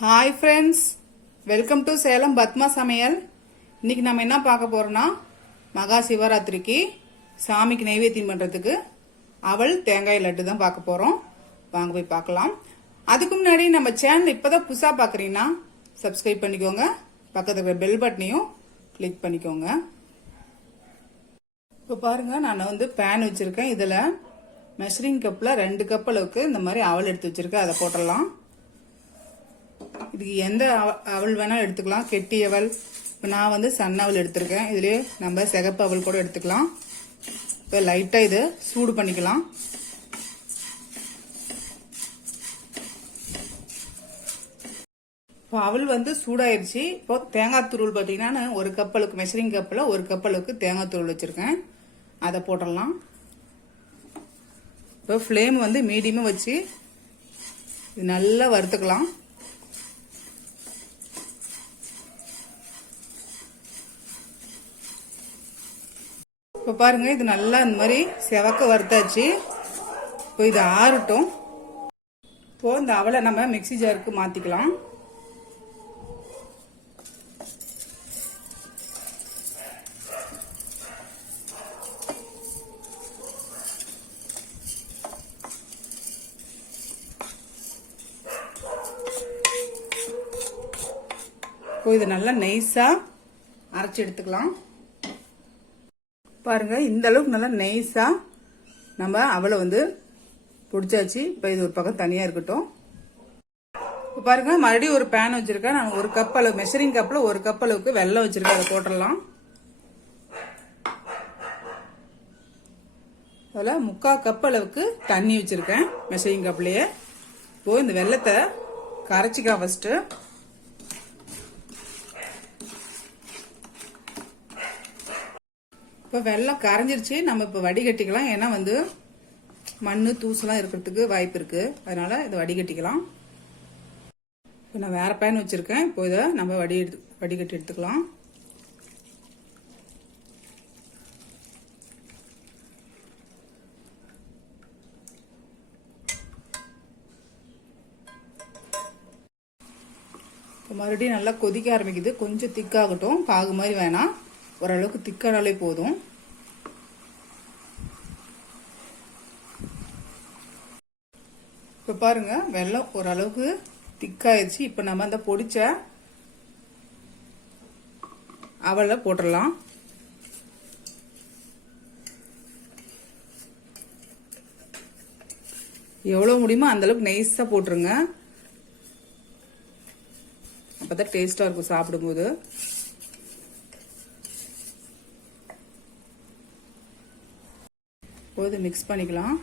Hi friends, welcome to Salem Padma Samayal. இன்னைக்கு நம்ம என்ன பார்க்க போறோம்னா மகா சிவராத்திரிக்கு சாமிக்கு நைவேத்தியம் பண்றதுக்கு அவல் தேங்காய் லட்டு தான் பார்க்க போறோம். வாங்க போய் பார்க்கலாம். அதுக்கு முன்னாடி நம்ம சேனல் இப்பதான் புதுசா பார்க்கறீங்கன்னா சப்ஸ்கிரைப் பண்ணிக்கோங்க. பக்கத்துல இருக்கிற பெல் பட்டனையும் கிளிக் பண்ணிக்கோங்க. இப்போ பாருங்க நான் வந்து பேன் வச்சிருக்கேன். இதுல மெஷரிங் கப்ல 2 கப் அளவுக்கு இந்த மாதிரி அவல் எடுத்து வச்சிருக்கேன். அதை போட்டுடலாம். இதுக்கு எந்த அவல் வேணாலும் எடுத்துக்கலாம். கெட்டி அவல், இப்போ நான் வந்து சன்ன அவல் எடுத்திருக்கேன். இதுலயே நம்ம சிகப்பு அவல் கூட எடுத்துக்கலாம். இப்போ லைட்டா இது சூடு பண்ணிக்கலாம். இப்போ அவல் வந்து சூடாயிருச்சு. இப்போ தேங்காய் துருவல் பார்த்தீங்கன்னா 1 கப் அளவுக்கு மெஷரிங் கப்பில் 1 கப் அளவுக்கு தேங்காய் துருவல் வச்சிருக்கேன். அதை போட்டுடலாம். இப்போ ஃப்ளேம் வந்து மீடியமாக வச்சு இது நல்லா வறுத்துக்கலாம். இப்போ பாருங்க இது நல்லா இந்த மாதிரி செவக்க வறுத்தாச்சு. இப்போ இது ஆறட்டும். இப்போ இந்த அவலை நம்ம மிக்ஸி ஜாருக்கு மாத்திக்கலாம். இப்போ இது நல்லா நைஸா அரைச்சி எடுத்துக்கலாம். பாருங்க இந்த அளவுக்கு நல்லா நைஸா நம்ம அவலை வந்து பிடிச்சாச்சு. இப்போ இது ஒரு பக்கம் தனியா இருக்கட்டும். இப்போ பாருங்க மறுபடியும் ஒரு பேன் வச்சிருக்கேன். நான் 1 கப் அளவு மெஷரிங் கப்ல 1 கப் அளவுக்கு வெல்லம் வச்சிருக்கேன். அதை போட்டுடலாம். அதில் 3/4 கப் அளவுக்கு தண்ணி வச்சிருக்கேன் மெஷரிங் கப்லயே. இப்போ இந்த வெல்லத்தை கரைச்சிக்கலாம் ஃபர்ஸ்ட். இப்போ வெல்லம் கரைஞ்சிருச்சு. நம்ம இப்போ வடிகட்டிக்கலாம். ஏன்னா வந்து மண்ணு தூசெல்லாம் இருக்கிறதுக்கு வாய்ப்பு இருக்கு. அதனால இதை வடிகட்டிக்கலாம். இப்போ நான் வேற பேன் வச்சிருக்கேன். இப்போ இதை நம்ம வடிகட்டி எடுத்துக்கலாம். இப்போ மறுபடியும் நல்லா கொதிக்க ஆரம்பிக்குது. கொஞ்சம் திக்காகட்டும். பாகு மாதிரி வேணாம், ஓரளவுக்கு திக்கானாலே போதும். இப்ப பாருங்க வெல்லம் ஓரளவுக்கு திக்காயிருச்சு. இப்ப நம்ம அந்த பொடிச்ச அவலை போட்டுடலாம். எவ்வளவு முடியுமோ அந்த அளவுக்கு நைஸா போட்டுருங்க. அப்பதான் டேஸ்டா இருக்கும் சாப்பிடும்போது. இது மிக்ஸ் பண்ணிக்கலாம்.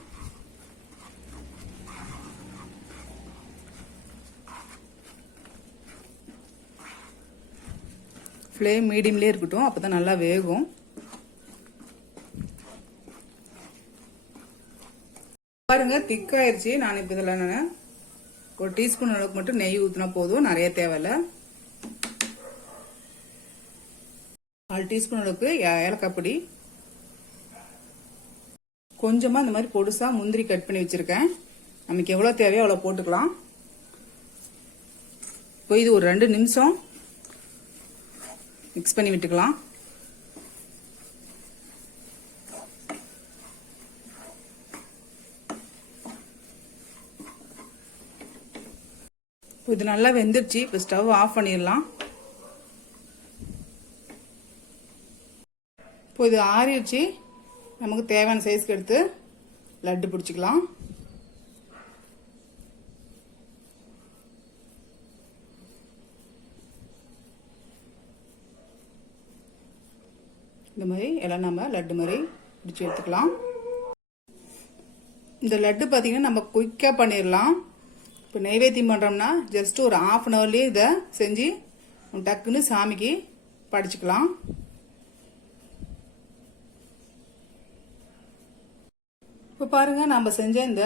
ஃப்ளேம் மீடியம்லயே இருக்கட்டும். அப்பதான் நல்லா வேகும். பாருங்க திக்காயிருச்சு. நான் இப்ப இதுல 1 டீஸ்பூன் அளவுக்கு மட்டும் நெய் ஊத்தினா போதும். நிறைய தேவையில்ல. 1/4 டீஸ்பூன் அளவுக்கு ஏலக்காய் பொடி, கொஞ்சமா இந்த மாதிரி பொடுசா முந்திரி கட் பண்ணி வச்சிருக்கேன். நமக்கு எவ்வளவு தேவையோ அவ்வளவு போட்டுக்கலாம். இப்போ இது ஒரு 2 நிமிஷம் மிக்ஸ் பண்ணி விட்டுக்கலாம். இது நல்லா வெந்துருச்சு. இப்போ ஸ்டவ் ஆஃப் பண்ணிடலாம். இப்போ இது ஆறிடுச்சு. நமக்கு தேவையான சைஸ்க்கு எடுத்து லட்டு பிடிச்சிக்கலாம். இந்த மாதிரி எல்லாம் நம்ம லட்டு மாதிரி பிடிச்சி எடுத்துக்கலாம். இந்த லட்டு பார்த்தீங்கன்னா நம்ம குயிக்கா பண்ணிடலாம். இப்போ நைவேத்தியம் பண்றோம்னா ஜஸ்ட் ஒரு 1/2 அன் ஹவர்லயே இதை செஞ்சு டக்குன்னு சாமிக்கு படைச்சுக்கலாம். இப்போ பாருங்க நம்ம செஞ்ச இந்த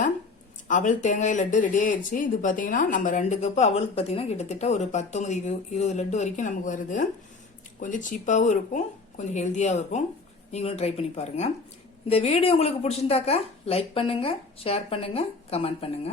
அவல் தேங்காய் லட்டு ரெடி ஆயிடுச்சு. இது பாத்தீங்கன்னா நம்ம 2 கப் அவலுக்கு பாத்தீங்கன்னா கிட்டத்தட்ட ஒரு 19-20 லட்டு வரைக்கும் நமக்கு வருது. கொஞ்சம் சீப்பாவும் இருக்கும், கொஞ்சம் ஹெல்த்தியாவும் இருக்கும். நீங்களும் ட்ரை பண்ணி பாருங்க. இந்த வீடியோ உங்களுக்கு பிடிச்சிருந்தாக்கா லைக் பண்ணுங்க, ஷேர் பண்ணுங்க, கமெண்ட் பண்ணுங்க.